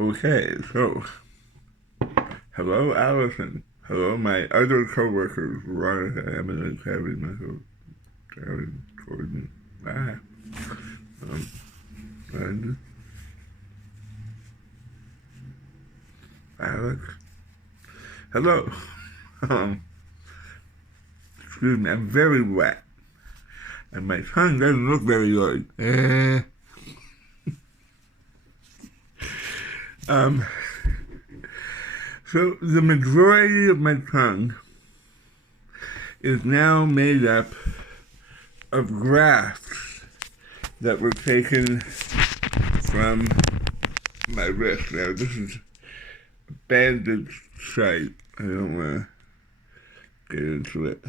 Okay, so hello, Allison. Hello, my other coworkers, Veronica, Emily, Kevin, Michael, Karen, Jordan. Ah, um, and Alex. Hello. Um, excuse me, I'm very wet, and my tongue doesn't look very good. Um, so the majority of my tongue is now made up of grafts that were taken from my wrist. Now, this is a bandage site. I don't want to get into it.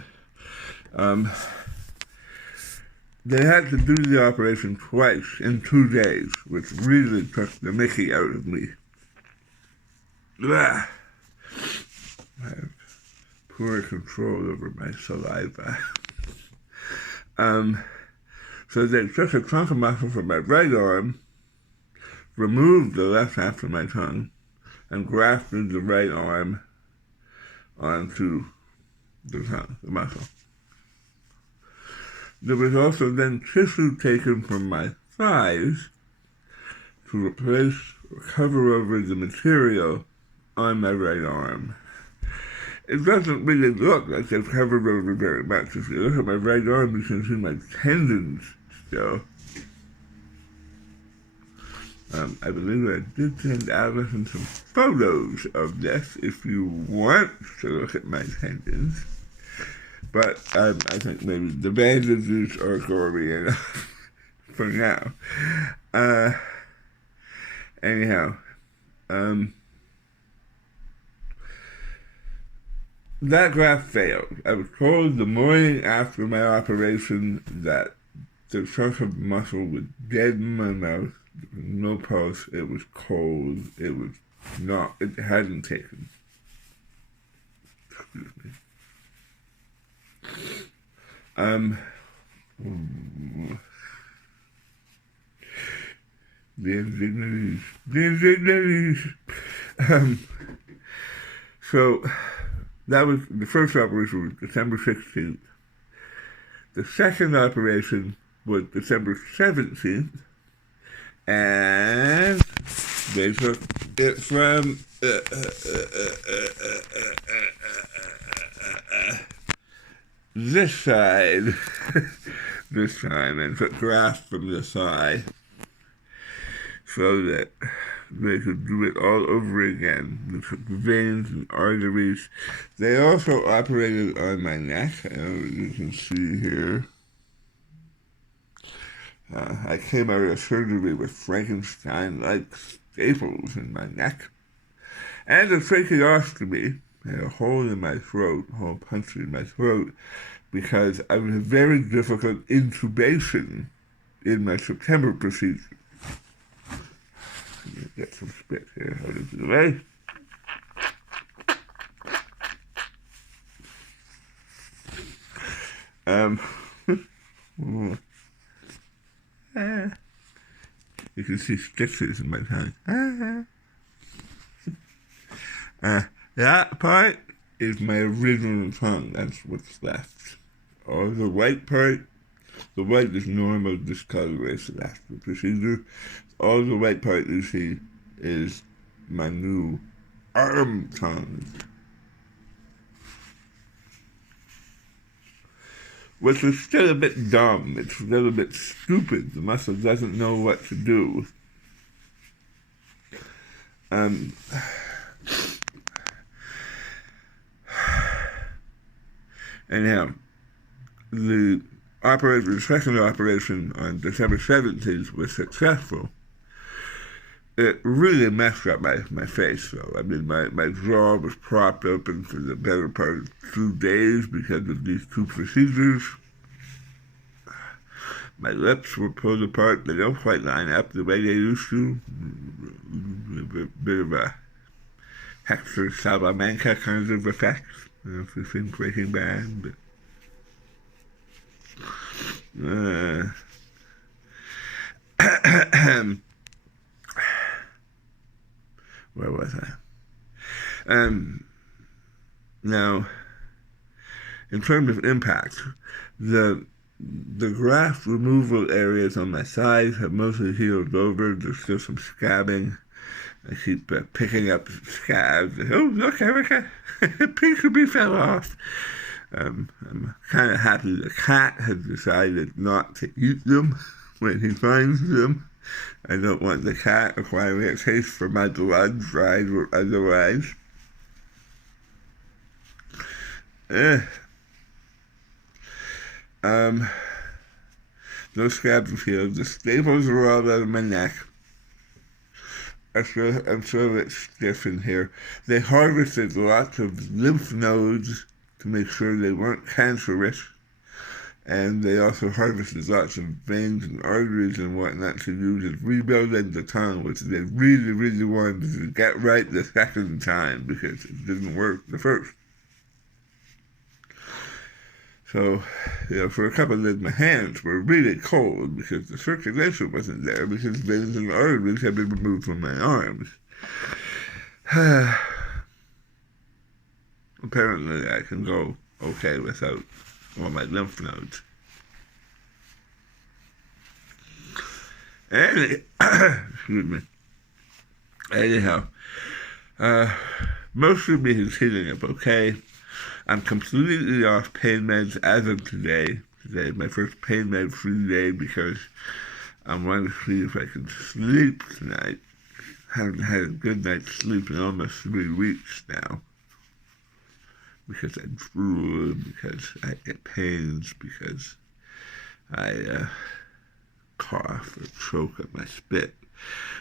They had to do the operation twice in 2 days, which really took the mickey out of me. Ugh. I have poor control over my saliva. So they took a chunk of muscle from my right arm, removed the left half of my tongue, and grafted the right arm onto the tongue, the muscle. There was also then tissue taken from my thighs to replace or cover over the material on my right arm. It doesn't really look like they've covered over very much. If you look at my right arm, you can see my tendons still. I believe I did send Allison some photos of this if you want to look at my tendons. But I think maybe the bandages are gory enough for now. Anyhow, that graft failed. I was told the morning after my operation that the chunk of muscle was dead in my mouth. There was no pulse. It was cold. It was not. It hadn't taken. Excuse me. The indignities. So that was the first operation was December 16th. The second operation was December 17th, and they took it from this side this time, and took graft from the thigh so that they could do it all over again. They took veins and arteries. They also operated on my neck. I don't know what you can see here. I came out of surgery with Frankenstein-like staples in my neck. And a tracheostomy. I had a hole in my throat, a hole punched in my throat, because I was a very difficult intubation in my September procedure. Let me get some spit here out of the way. You can see stitches in my tongue. That part is my original tongue. That's what's left. All the white part, the white is normal discoloration after the procedure. All the white part you see is my new arm tongue, which is still a bit dumb. It's still a bit stupid. The muscle doesn't know what to do. Anyhow, the second operation on December 17th was successful. It really messed up my face, though. I mean, my jaw was propped open for the better part of 2 days because of these two procedures. My lips were pulled apart. They don't quite line up the way they used to. A bit of a Hector Salamanca kind of effect. I don't know if you've seen Breaking Bad, but Where was I? Now, in terms of impact, the graft removal areas on my sides have mostly healed over. There's still some scabbing. I keep picking up scabs. Oh, look, Erica, a piece of me fell off. I'm kind of happy the cat has decided not to eat them when he finds them. I don't want the cat acquiring a taste for my blood, dried or otherwise. Those scabs are healed. The staples are all out of my neck. I'm sure it's stiff in here. They harvested lots of lymph nodes to make sure they weren't cancerous. And they also harvested lots of veins and arteries and whatnot to use as rebuilding the tongue, which they really, really wanted to get right the second time because it didn't work the first. So, for a couple of days, my hands were really cold because the circulation wasn't there because veins and arteries had been removed from my arms. Apparently, I can go okay without all my lymph nodes. Excuse me. Anyhow, most of me is healing up okay. I'm completely off pain meds as of today. Today, my first pain med-free day because I want to see if I can sleep tonight. I haven't had a good night's sleep in almost 3 weeks now. Because I drool, because I get pains, because I cough or choke on my spit.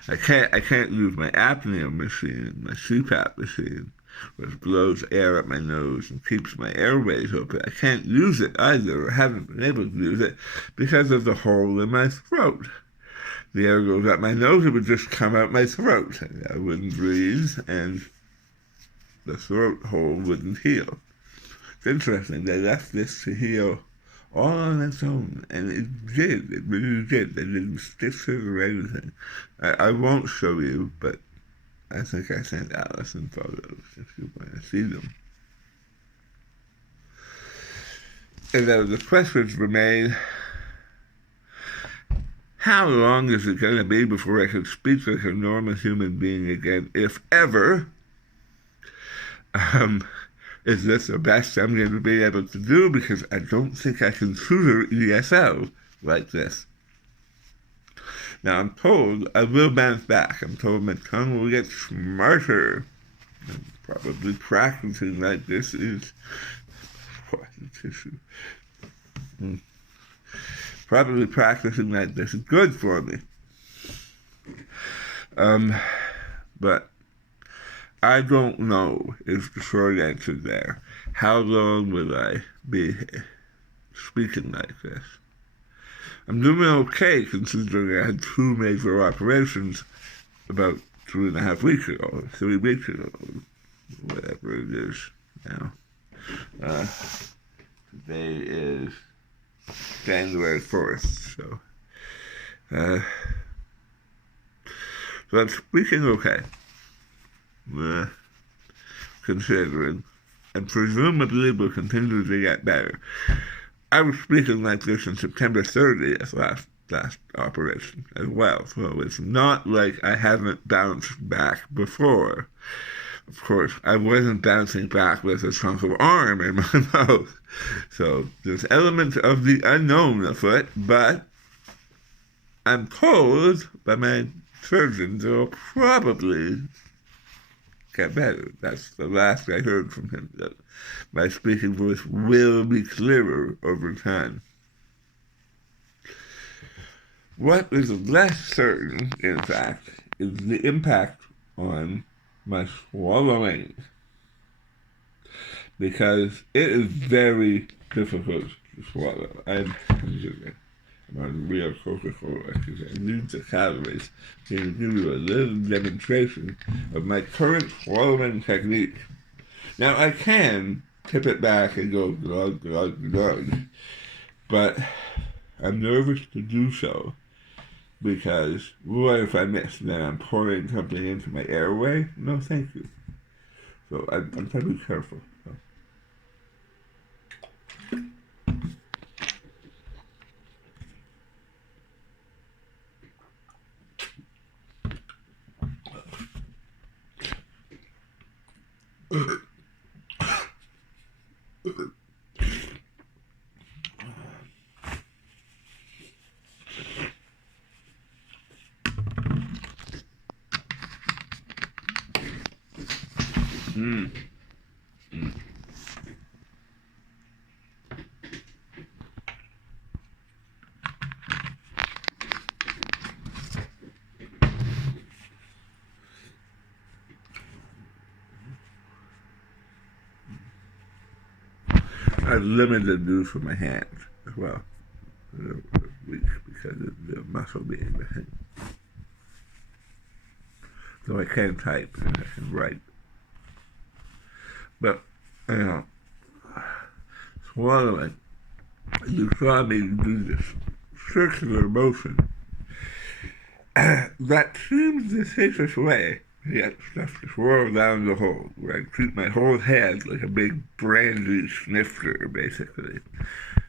I can't use my apnea machine, my CPAP machine, which blows air up my nose and keeps my airways open. I can't use it either, or haven't been able to use it, because of the hole in my throat. The air goes up my nose, it would just come out my throat, and I wouldn't breathe, and the throat hole wouldn't heal. It's interesting, they left this to heal all on its own, and it did, it really did. They didn't stitch it or anything. I won't show you, but I think I sent Allison photos if you want to see them. And then the questions remain, how long is it going to be before I can speak like a normal human being again, if ever? Is this the best I'm going to be able to do? Because I don't think I can tutor ESL like this. Now, I'm told I will bounce back. I'm told my tongue will get smarter. And probably practicing like this is... Probably practicing like this is good for me. But I don't know is the short answer there. How long will I be speaking like this? I'm doing okay considering I had 2 major operations about 2.5 weeks ago, 3 weeks ago, whatever it is now. Today is January 4th, so I'm speaking okay. Considering, and presumably will continue to get better. I was speaking like this on September 30th, last operation as well, so it's not like I haven't bounced back before. Of course, I wasn't bouncing back with a chunk of arm in my mouth, so there's elements of the unknown afoot, but I'm told by my surgeons it'll probably get better. That's the last I heard from him, that my speaking voice will be clearer over time. What is less certain, in fact, is the impact on my swallowing, because it is very difficult to swallow. I'm on real Coca-Cola because I need the calories. To give you a little demonstration of my current swallowing technique. Now I can tip it back and go glug, glug, glug, but I'm nervous to do so because what if I miss? Then I'm pouring something into my airway? No, thank you. So I'm trying to be careful. So. I limited use for my hands as well. Weak because of the muscle being behind. So I can type and I can write. But, swallowing, you saw me do this circular motion. That seems the safest way to get stuff to swirl down the hole, where I treat my whole head like a big brandy snifter, basically.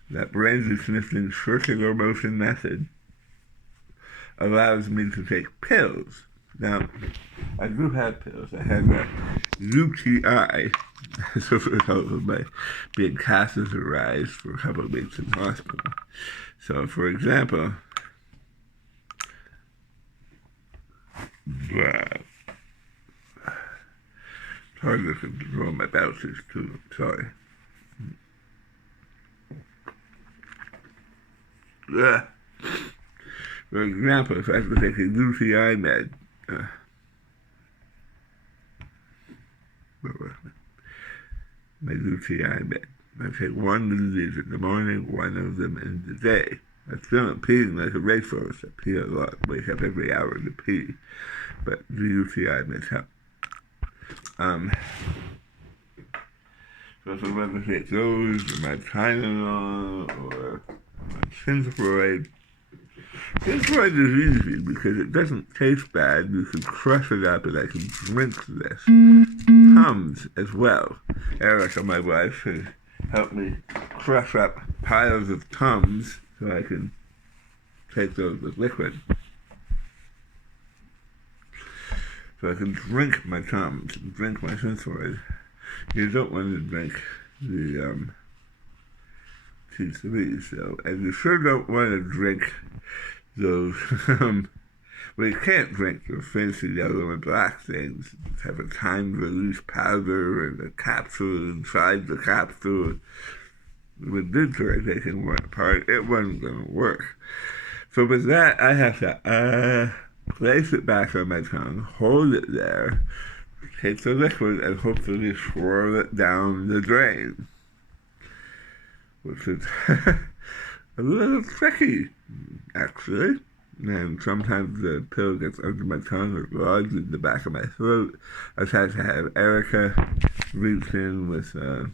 That brandy snifting circular motion method allows me to take pills. Now, I do have pills. I had a UTI as a result of my being catheterized for a couple of weeks in hospital. So, for example, it's hard to control my bouches too. Sorry. For example, if I have to take a UTI med, my UTI med, I take one of these in the morning, one of them in the day. I still am peeing like a racehorse. I pee a lot, wake up every hour to pee, but the UTI meds help. So if I'm going to take those, or my Tylenol, or my Synthroid. Synthroid is easy because it doesn't taste bad. You can crush it up and I can drink this. Tums as well. Erica, my wife, has helped me crush up piles of Tums so I can take those with liquid. So I can drink my Tums, drink my Synthroid. You don't want to drink the T3, so, and you sure don't want to drink those, well, you can't drink the fancy yellow and black things. Have a time-release powder and a capsule inside the capsule. With this sort of taking one apart, it wasn't going to work. So with that, I have to place it back on my tongue, hold it there, take the liquid, and hopefully swirl it down the drain. Which is a little tricky, actually. And sometimes the pill gets under my tongue or lodged in the back of my throat. I've had to have Erica reach in with, I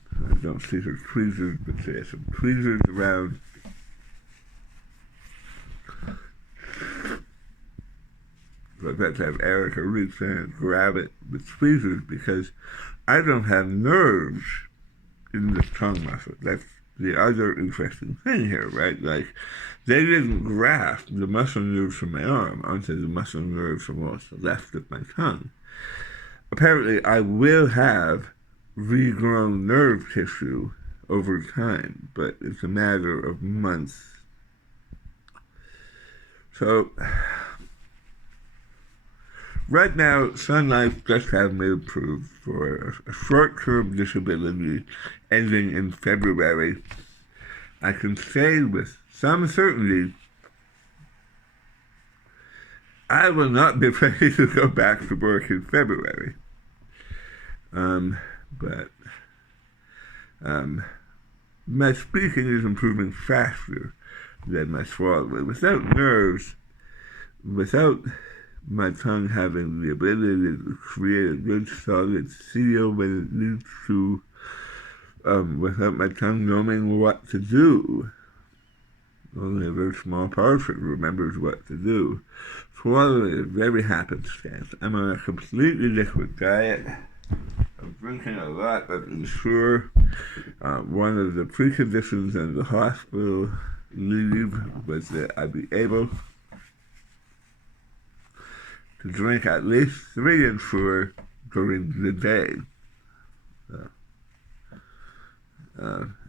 don't see her tweezers, but she has some tweezers around. So I've had to have Erica reach in and grab it with tweezers because I don't have nerves in this tongue muscle. That's the other interesting thing here, right? Like, they didn't graft the muscle nerves from my arm onto the muscle nerves from what's left of my tongue. Apparently, I will have regrown nerve tissue over time, but it's a matter of months. So, right now, Sun Life just have me approved for a short-term disability ending in February. I can say with some certainty I will not be ready to go back to work in February. But my speaking is improving faster than my swallowing. Without nerves, without my tongue having the ability to create a good solid seal when it needs to, without my tongue knowing what to do, Only a very small portion remembers what to do. Swallowing is very happenstance. I'm on a completely liquid diet. I'm drinking a lot of Ensure. One of the preconditions in the hospital leave was that I'd be able to drink at least 3 Ensure during the day.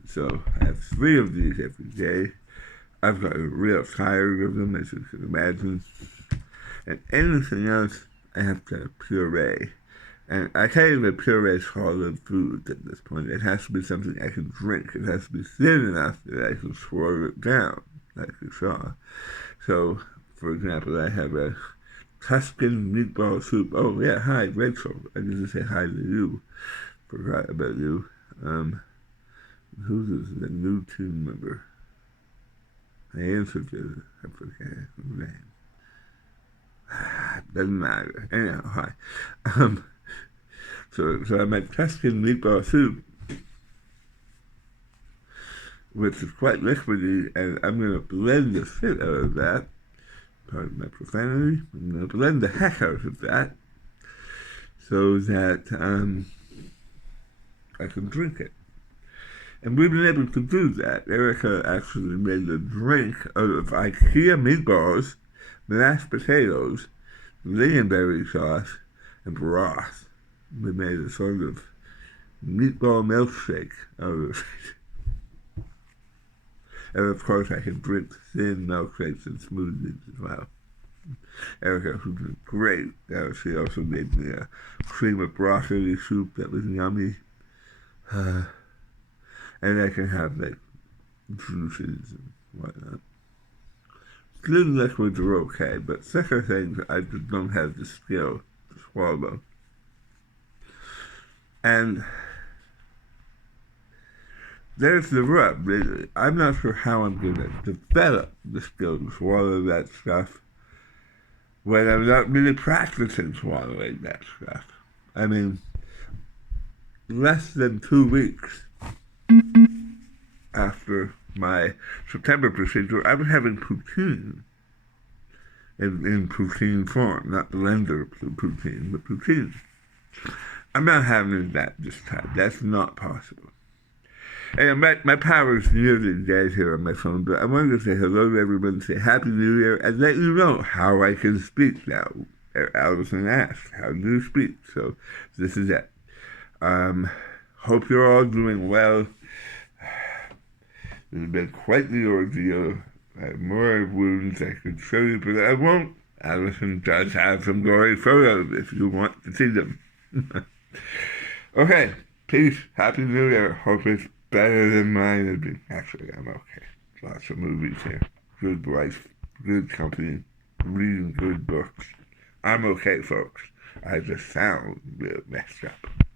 So I have 3 of these every day. I've gotten real tired of them, as you can imagine. And anything else, I have to puree. And I can't even puree solid food at this point. It has to be something I can drink. It has to be thin enough that I can swallow it down, like you saw. So, for example, I have a Tuscan meatball soup. Oh, yeah, hi, Rachel. I didn't say hi to you. Forgot about you. Who's the new team member? I answered to, I forget his name. Doesn't matter. Anyhow, hi. So I made Tuscan meatball soup, which is quite liquidy, and I'm going to blend the shit out of that. Pardon my profanity. I'm going to blend the heck out of that so that I can drink it. And we've been able to do that. Erica actually made a drink out of IKEA meatballs, mashed potatoes, lingonberry sauce, and broth. We made a sort of meatball milkshake out of it. And of course I can drink thin milkshakes and smoothies as well. Erica, who did great, she also made me a cream of broccoli soup that was yummy. And I can have like juices and whatnot. Thin liquids are okay, but thicker things I just don't have the skill to swallow. And there's the rub, really. I'm not sure how I'm going to develop the skill to swallow that stuff when I'm not really practicing swallowing that stuff. I mean, less than 2 weeks after my September procedure, I was having poutine in poutine form, not blender poutine, but poutine. I'm not having that this time. That's not possible. And my power is nearly dead here on my phone, but I wanted to say hello to everyone, say Happy New Year, and let you know how I can speak now. Allison asked, how do you speak? So this is it. Hope you're all doing well. It's been quite the ordeal. I have more wounds I could show you, but I won't. Allison does have some gory photos if you want to see them. Okay, peace. Happy New Year. Hope it's better than mine. Actually, I'm okay. Lots of movies here. Good life. Good company. Reading good books. I'm okay, folks. I just sound real messed up.